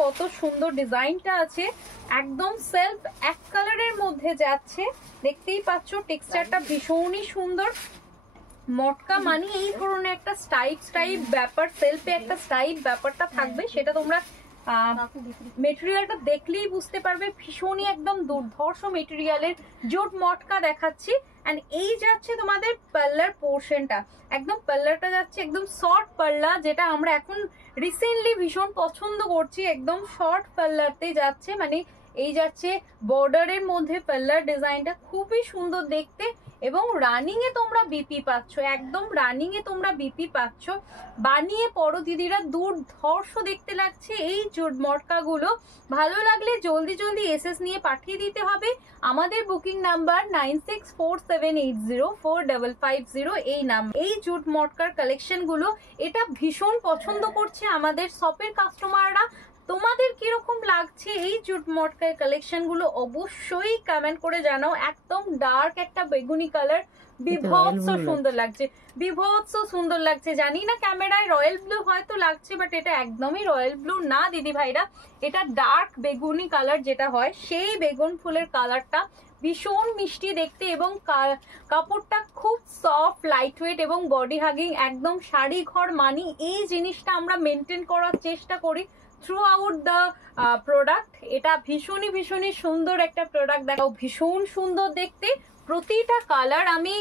কত সুন্দর ডিজাইনটা আছে, একদম সেলফ এক কালারের মধ্যে যাচ্ছে, দেখতেই পাচ্ছ টেক্সচারটা ভীষণই সুন্দর। মটকা মানে এই ধরনের একটা স্টাইপ ব্যাপার, সেলফে একটা স্টাইপ ব্যাপারটা থাকবে, সেটা তোমরা মেটেরিয়ালটা দেখলেই বুঝতে পারবে। ভীষণই একদম দুর্ধর্ষ মেটেরিয়ালের জুট মটকা দেখাচ্ছি। এন্ড এই যাচ্ছে তোমাদের পাল্লার পোর্শনটা, একদম পাল্লাটা যাচ্ছে একদম শর্ট পাল্লা, যেটা আমরা এখন রিসেন্টলি ভীষণ পছন্দ করছি। একদম শর্ট পাল্লাতে যাচ্ছে, মানে এই যাচ্ছে বর্ডারের মধ্যে পাল্লার ডিজাইনটা খুবই সুন্দর দেখতে। এবং রানিং এ তোমরা বিপি পাচ্ছ, একদম রানিং এ তোমরা বিপি পাচ্ছ। বানিয়ে পরো দিদিরা, দুর্ধর্ষ দেখতে লাগছে এই জুট মটকা গুলো। ভালো লাগলে জলদি জলদি এসএস নিয়ে পাঠিয়ে দিতে হবে। আমাদের বুকিং নাম্বার 9647804550 এই নাম্বার। এই জুট মটকার কালেকশন গুলো এটা ভীষণ পছন্দ করছে আমাদের শপের কাস্টমাররা। তোমাদের কিরকম লাগছে এই জুট মটকার কালেকশন গুলো অবশ্যই কমেন্ট করে জানাও। একদম ডার্ক একটা বেগুনি কালার, বিভৎস সুন্দর লাগছে, বিভৎস সুন্দর লাগছে। জানি না ক্যামেরায় রয়্যাল ব্লু হয়তো লাগছে, বাট এটা একদমই রয়্যাল ব্লু না দিদি ভাইরা, এটা ডার্ক বেগুনি কালার যেটা হয় সেই বেগুন ফুলের কালারটা। ভীষণ মিষ্টি দেখতে এবং কাপড়টা খুব সফট লাইট ওয়েট এবং বডি হাগিং। একদম শাড়ি ঘর মানি এই জিনিসটা আমরা মেনটেন করার চেষ্টা করি থ্রু আউট দ্য প্রোডাক্ট। এটা ভীষণই সুন্দর একটা প্রোডাক্ট, দেখাও ভীষণ সুন্দর দেখতে। প্রতিটা কালার আমি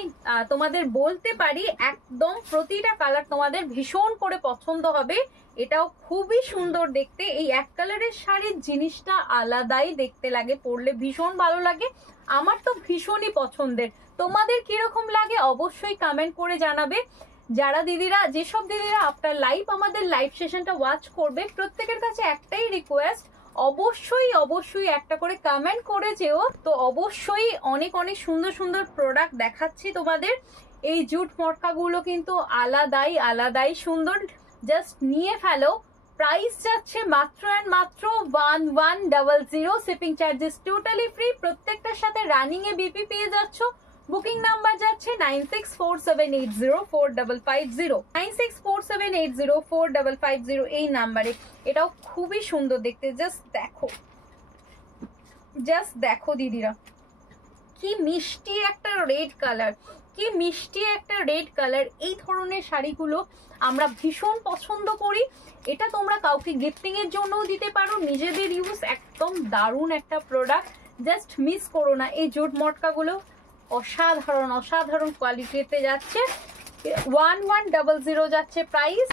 তোমাদের বলতে পারি, একদম প্রতিটা কালার তোমাদের ভীষণ করে পছন্দ হবে। এটাও খুবই সুন্দর দেখতে। এই এক কালারের শাড়ির জিনিসটা আলাদাই দেখতে লাগে, পরলে ভীষণ ভালো লাগে। আমার তো ভীষণই পছন্দের। তোমাদের কিরকম লাগে অবশ্যই কমেন্ট করে জানাবে। যারা দিদিরা, যেসব দিদিরা আপনার লাইভ আমাদের লাইভ সেশনটা ওয়াচ করবে, প্রত্যেকের কাছে একটাই রিকোয়েস্ট, অবশ্যই একটা করে কমেন্ট করে যেও। তো অবশ্যই অনেক সুন্দর প্রোডাক্ট দেখাচ্ছি তোমাদের। এই জুট মটকাগুলো কিন্তু আলাদাই সুন্দর, জাস্ট নিয়ে ফেলো। প্রাইস যাচ্ছে মাত্র এন্ড মাত্র 1100, শিপিং চার্জেস টোটালি ফ্রি। প্রত্যেকটার সাথে রানিং এ বিপি পেয়ে যাচ্ছ। বুকিং নাম্বার যাচ্ছে 9647804550, 9647804550 এই নাম্বারে। এটাও খুবই সুন্দর দেখতে, জাস্ট দেখো দিদিরা, কি মিষ্টি একটা রেড কালার, কি মিষ্টি একটা রেড কালার। এই ধরনের শাড়িগুলো আমরা ভীষণ পছন্দ করি। এটা তোমরা কাউকে গিফটিং এর জন্যও দিতে পারো, নিজেদের ইউজ। একদম দারুণ একটা প্রোডাক্ট, জাস্ট মিস করো না। এই জুট মটকাগুলো অসাধারণ কোয়ালিটিতে যাচ্ছে। 1100 যাচ্ছে প্রাইস।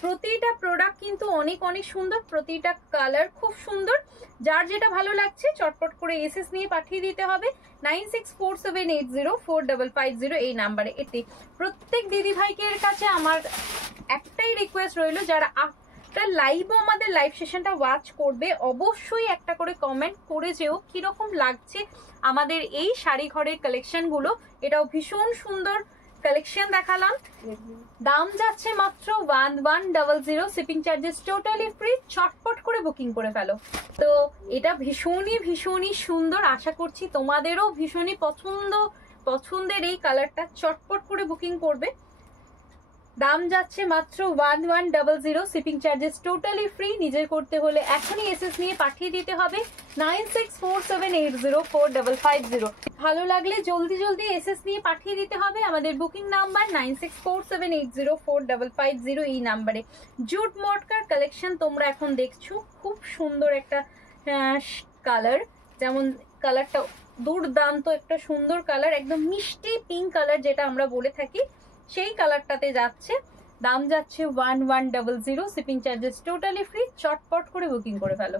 প্রতিটা প্রোডাক্ট কিন্তু অনেক সুন্দর, প্রতিটা কালার খুব সুন্দর। যার যেটা ভালো লাগছে চটপট করে এসএস নিয়ে পাঠিয়ে দিতে হবে 9647804550 এই নাম্বারে। এতে প্রত্যেক দিদি ভাইকের কাছে আমার একটাই রিকোয়েস্ট রইল, যারা আফটার লাইভও আমাদের লাইভ সেশনটা ওয়াচ করবে, অবশ্যই একটা করে কমেন্ট করে যেও কিরকম লাগছে আমাদের এই শাড়ি ঘরের কালেকশন গুলো। এটাও ভীষণ সুন্দর কালেকশন দেখালাম। দাম যাচ্ছে মাত্র 1100, শিপিং চার্জেস টোটালি ফ্রি। চটপট করে বুকিং করে ফেলো। তো এটা ভীষণই সুন্দর, আশা করছি তোমাদেরও ভীষণই পছন্দের এই কালারটা। চটপট করে বুকিং করবে। দাম যাচ্ছে মাত্র 1100, শিপিং চার্জেস টোটালি ফ্রি। নিজের করতে হলে এখনই এসএস নিয়ে পাঠিয়ে দিতে হবে 9647804550। ভালো লাগলে জলদি এসএস নিয়ে পাঠিয়ে দিতে হবে। আমাদের বুকিং নাম্বার 9647804550 এই নাম্বারে। জুট মটকার কালেকশন তোমরা এখন দেখছো, খুব সুন্দর একটা কালার। যেমন কালারটা দুর্দান্ত একটা সুন্দর কালার, একদম মিষ্টি পিঙ্ক কালার যেটা আমরা বলে থাকি, সেই কালারটাতে যাচ্ছে। দাম যাচ্ছে 1100, শিপিং চার্জেস টোটালি ফ্রি। চটপট করে বুকিং করে ফেলো।